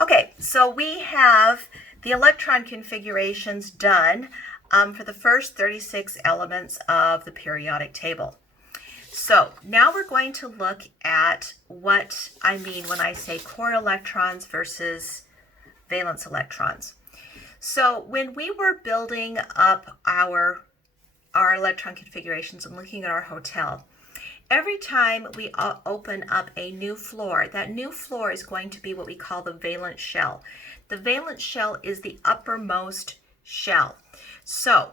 Okay, so we have the electron configurations done for the first 36 elements of the periodic table. So now we're going to look at what I mean when I say core electrons versus valence electrons. So when we were building up our electron configurations and looking at our hotel, every time we open up a new floor, that new floor is going to be what we call the valence shell. The valence shell is the uppermost shell. So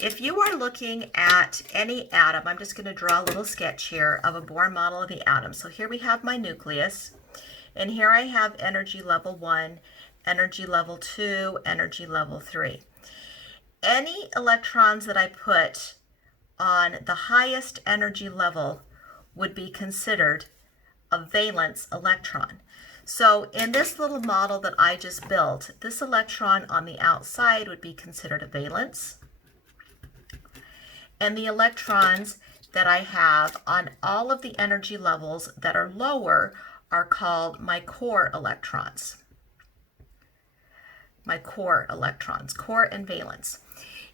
if you are looking at any atom, I'm just going to draw a little sketch here of a Bohr model of the atom. So here we have my nucleus, and here I have energy level 1, energy level 2, energy level 3. Any electrons that I put on the highest energy level would be considered a valence electron. So in this little model that I just built, this electron on the outside would be considered a valence. And the electrons that I have on all of the energy levels that are lower are called my core electrons. My core electrons, core and valence.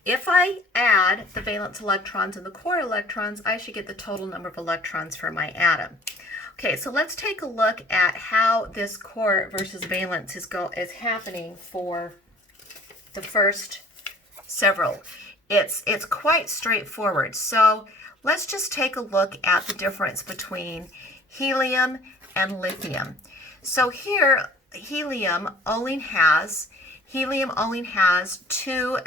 If I add the valence electrons and the core electrons, I should get the total number of electrons for my atom. Okay, so let's take a look at how this core versus valence is happening for the first several. It's quite straightforward. So let's just take a look at the difference between helium and lithium. So here, helium only has two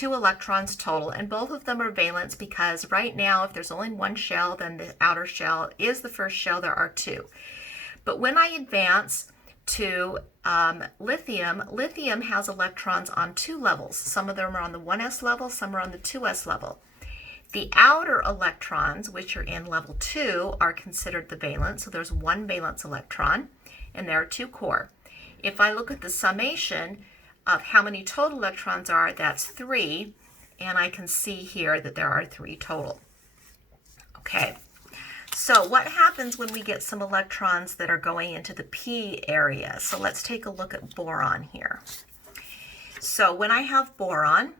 electrons total, and both of them are valence because right now, if there's only one shell, then the outer shell is the first shell. There are two. But when I advance to lithium has electrons on two levels. Some of them are on the 1s level, some are on the 2s level. The outer electrons, which are in level 2, are considered the valence. So there's one valence electron, and there are two core. If I look at the summation of how many total electrons are, that's 3, and I can see here that there are 3 total. Okay, so what happens when we get some electrons that are going into the p area? So let's take a look at boron here. So when I have boron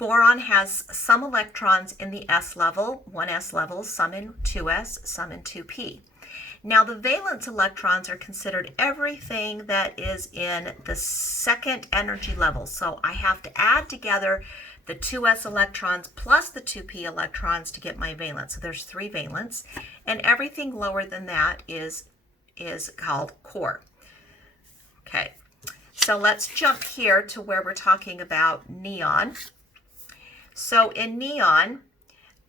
has some electrons in the s level, 1s level, some in 2s, some in 2p. Now the valence electrons are considered everything that is in the second energy level. So I have to add together the 2s electrons plus the 2p electrons to get my valence. So there's 3 valence, and everything lower than that is called core. Okay, so let's jump here to where we're talking about neon. So in neon,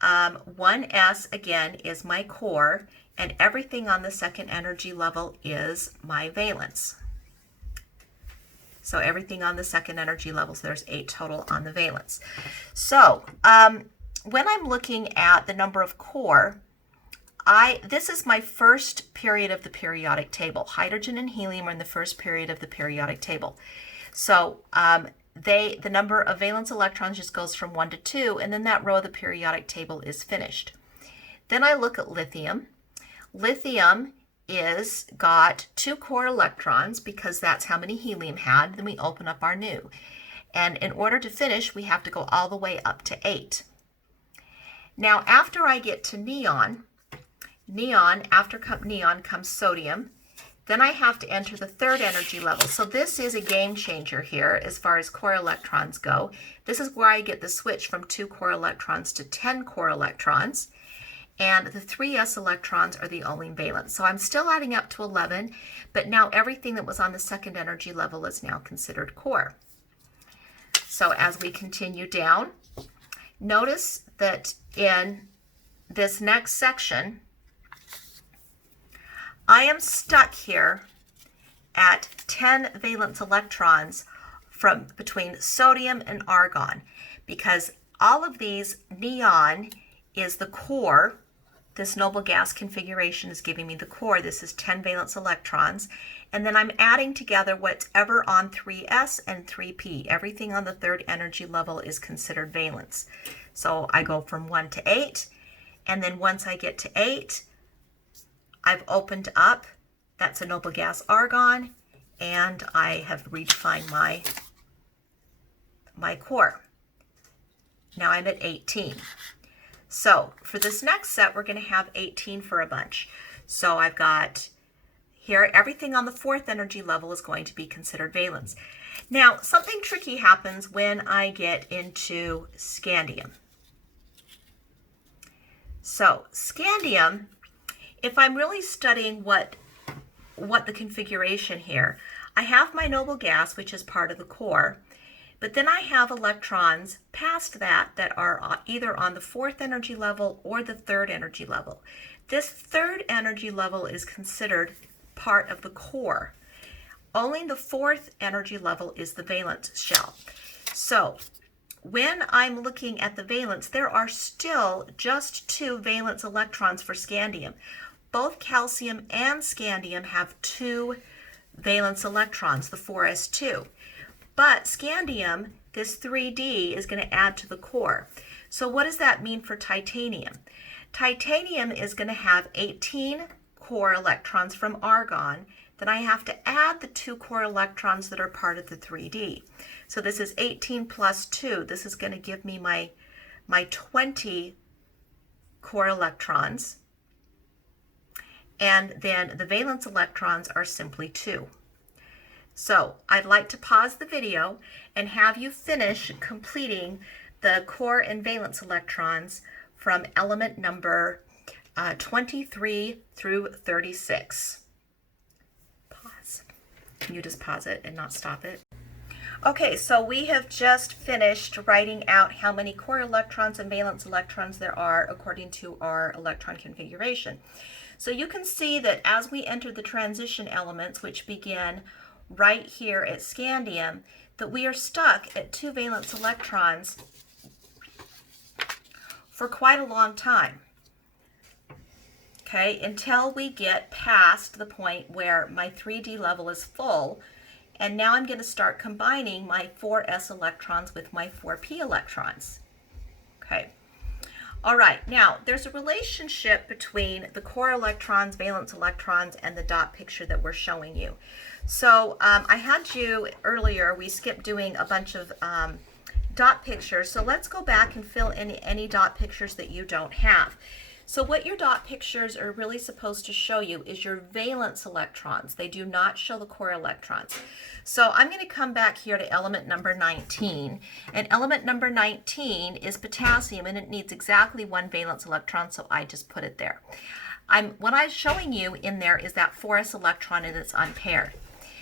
1s again is my core, and everything on the second energy level is my valence. So everything on the second energy level, so there's 8 total on the valence. So when I'm looking at the number of core, this is my first period of the periodic table. Hydrogen and helium are in the first period of the periodic table. So the number of valence electrons just goes from 1 to 2, and then that row of the periodic table is finished. Then I look at lithium. Lithium is got 2 core electrons because that's how many helium had. Then we open up our new. And in order to finish, we have to go all the way up to 8. Now, after I get to neon, after neon comes sodium. Then I have to enter the third energy level. So this is a game changer here as far as core electrons go. This is where I get the switch from 2 core electrons to 10 core electrons. And the 3s electrons are the only valence. So I'm still adding up to 11, but now everything that was on the second energy level is now considered core. So as we continue down, notice that in this next section, I am stuck here at 10 valence electrons from between sodium and argon, because all of these, neon is the core. This noble gas configuration is giving me the core. This is 10 valence electrons. And then I'm adding together whatever on 3s and 3p. Everything on the third energy level is considered valence. So I go from 1 to 8. And then once I get to 8, I've opened up. That's a noble gas argon. and I have redefined my core. Now I'm at 18. So for this next set, we're going to have 18 for a bunch. So I've got here, everything on the fourth energy level is going to be considered valence. Now, something tricky happens when I get into scandium. So scandium, if I'm really studying what the configuration here, I have my noble gas, which is part of the core, but then I have electrons past that are either on the fourth energy level or the third energy level. This third energy level is considered part of the core. Only the fourth energy level is the valence shell. So when I'm looking at the valence, there are still just 2 valence electrons for scandium. Both calcium and scandium have 2 valence electrons, the 4s2. But scandium, this 3D, is going to add to the core. So what does that mean for titanium? Titanium is going to have 18 core electrons from argon. Then I have to add the 2 core electrons that are part of the 3D. So this is 18 plus 2. This is going to give me my 20 core electrons. And then the valence electrons are simply 2. So I'd like to pause the video and have you finish completing the core and valence electrons from element number 23 through 36. Pause. Can you just pause it and not stop it? Okay, so we have just finished writing out how many core electrons and valence electrons there are according to our electron configuration. So you can see that as we enter the transition elements, which begin right here at scandium, that we are stuck at 2 valence electrons for quite a long time. Okay, until we get past the point where my 3D level is full, and now I'm going to start combining my 4s electrons with my 4p electrons. Okay. All right, now there's a relationship between the core electrons, valence electrons, and the dot picture that we're showing you. So I had you earlier, we skipped doing a bunch of dot pictures. So let's go back and fill in any dot pictures that you don't have. So what your dot pictures are really supposed to show you is your valence electrons. They do not show the core electrons. So I'm going to come back here to element number 19. And element number 19 is potassium, and it needs exactly 1 valence electron, so I just put it there. What I'm showing you in there is that 4s electron, and it's unpaired.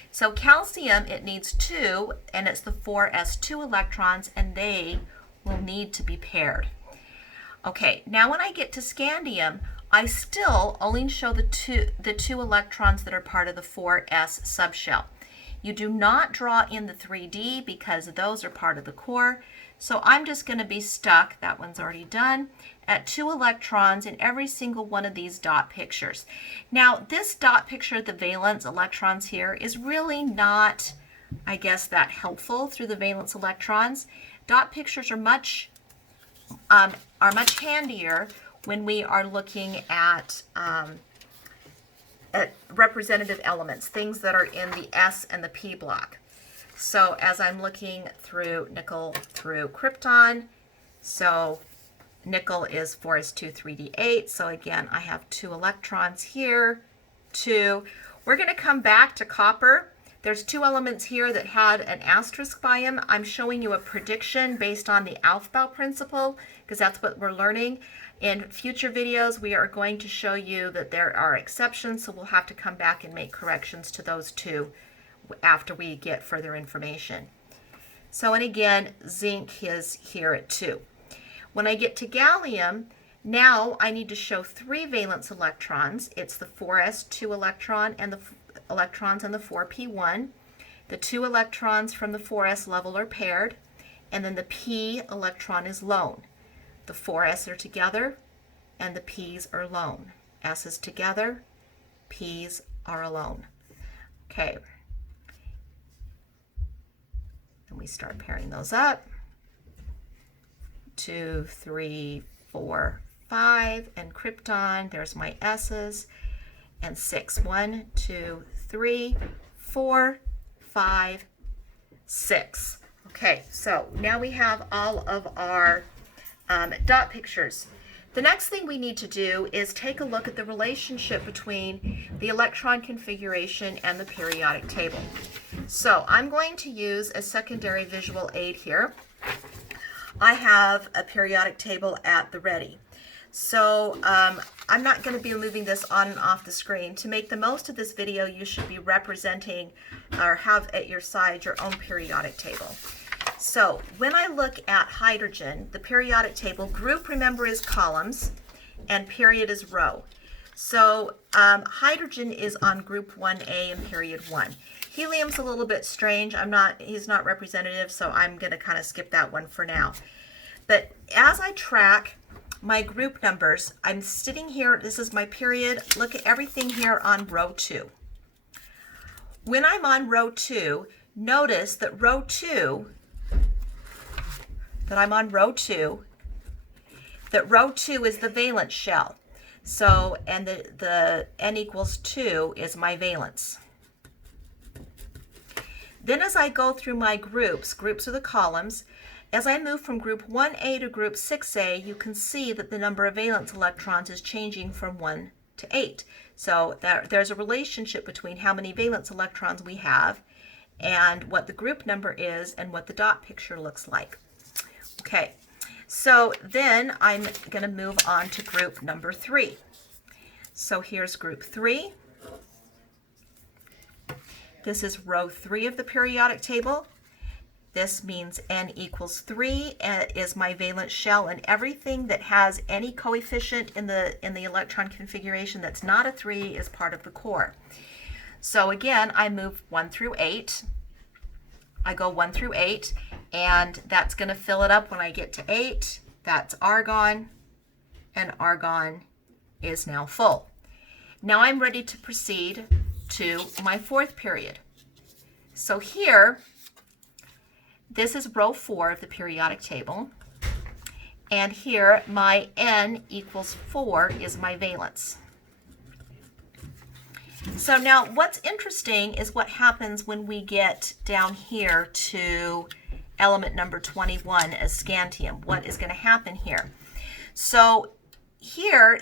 So calcium, it needs 2, and it's the 4s2 electrons, and they will need to be paired. Okay, now when I get to scandium, I still only show the two electrons that are part of the 4s subshell. You do not draw in the 3D because those are part of the core. So I'm just going to be stuck, that one's already done, at 2 electrons in every single one of these dot pictures. Now this dot picture, the valence electrons here, is really not, I guess, that helpful through the valence electrons. Dot pictures are much handier when we are looking at representative elements, things that are in the S and the P block. So as I'm looking through nickel through krypton, so nickel is 4s2 3d8. So again, I have 2 electrons here, 2. We're going to come back to copper. There's 2 elements here that had an asterisk by them. I'm showing you a prediction based on the Aufbau principle because that's what we're learning. In future videos, we are going to show you that there are exceptions, so we'll have to come back and make corrections to those 2 after we get further information. So, and again, zinc is here at 2. When I get to gallium, now I need to show 3 valence electrons. It's the 4s2 electron and the electrons and the 4p1. The 2 electrons from the 4s level are paired, and then the p electron is lone. The 4s are together, and the p's are lone. S's together, p's are alone. Okay. And we start pairing those up. 2, 3, 4, 5, and krypton, there's my S's, and 6. 1, 2, 3, 4, 5, 6. Okay, so now we have all of our dot pictures. The next thing we need to do is take a look at the relationship between the electron configuration and the periodic table. So I'm going to use a secondary visual aid here. I have a periodic table at the ready. So I'm not going to be moving this on and off the screen. To make the most of this video, you should be representing or have at your side your own periodic table. So when I look at hydrogen, the periodic table, group, remember, is columns and period is row. So hydrogen is on group 1A and period 1. Helium's a little bit strange. He's not representative, so I'm going to kind of skip that one for now. But as I track my group numbers, I'm sitting here, this is my period. Look at everything here on row 2. When I'm on row 2, notice that I'm on row 2, that row 2 is the valence shell. So, and the n equals 2 is my valence. Then as I go through my groups are the columns, as I move from group 1A to group 6A, you can see that the number of valence electrons is changing from 1 to 8. So there's a relationship between how many valence electrons we have and what the group number is and what the dot picture looks like. Okay, so then I'm going to move on to group number 3. So here's group 3. This is row 3 of the periodic table. This means n equals 3 is my valence shell, and everything that has any coefficient in the electron configuration that's not a 3 is part of the core. So again, I move 1 through 8. I go 1 through 8, and that's going to fill it up when I get to 8. That's argon, and argon is now full. Now I'm ready to proceed to my 4th period. So here, this is row 4 of the periodic table, and here my n equals 4 is my valence. So now what's interesting is what happens when we get down here to element number 21 as scantium. What is going to happen here? So here,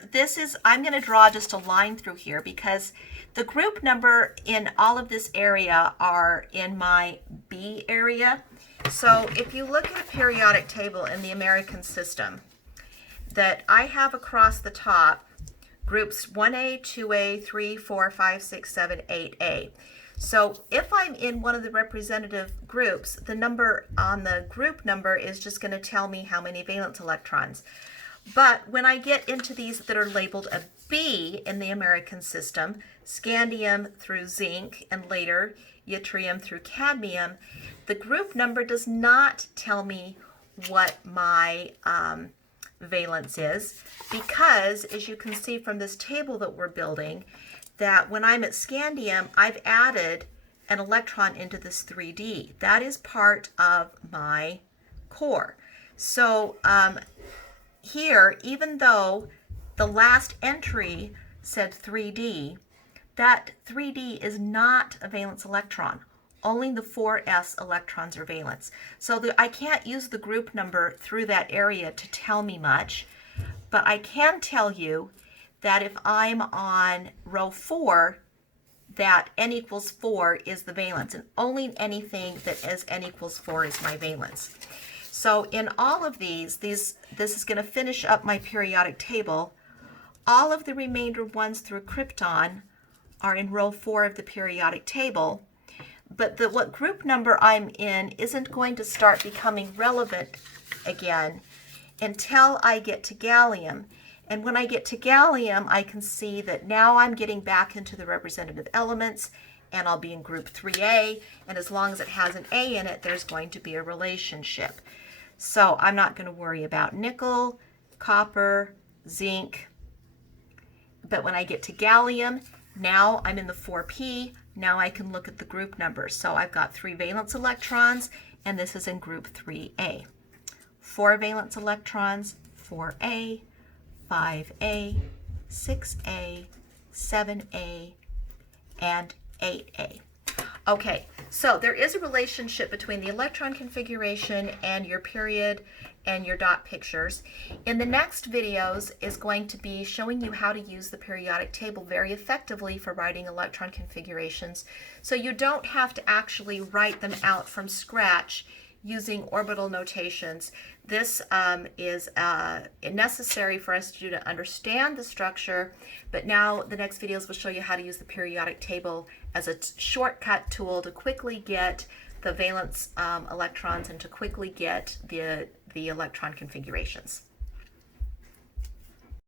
I'm going to draw just a line through here because the group number in all of this area are in my B area. So if you look at a periodic table in the American system that I have across the top, groups 1A, 2A, 3, 4, 5, 6, 7, 8A. So if I'm in one of the representative groups, the number on the group number is just going to tell me how many valence electrons. But when I get into these that are labeled a B in the American system, scandium through zinc and later yttrium through cadmium, the group number does not tell me what my valence is, because as you can see from this table that we're building, that when I'm at scandium, I've added an electron into this 3D. That is part of my core. So here, even though the last entry said 3D, that 3D is not a valence electron. Only the 4s electrons are valence. So I can't use the group number through that area to tell me much, but I can tell you that if I'm on row 4, that n equals 4 is the valence, and only anything that is n equals 4 is my valence. So in all of these, this is going to finish up my periodic table. All of the remainder ones through krypton are in row 4 of the periodic table, but what group number I'm in isn't going to start becoming relevant again until I get to gallium. And when I get to gallium, I can see that now I'm getting back into the representative elements, and I'll be in group 3A, and as long as it has an A in it, there's going to be a relationship. So I'm not going to worry about nickel, copper, zinc, but when I get to gallium, now I'm in the 4p, now I can look at the group numbers. So I've got 3 valence electrons, and this is in group 3A. 4 valence electrons, 4A, 5A, 6A, 7A, and 8A. Okay, So there is a relationship between the electron configuration and your period and your dot pictures. In the next videos is going to be showing you how to use the periodic table very effectively for writing electron configurations. So you don't have to actually write them out from scratch using orbital notations. This is necessary for us to understand the structure, but now the next videos will show you how to use the periodic table as a shortcut tool to quickly get the valence electrons and to quickly get the electron configurations.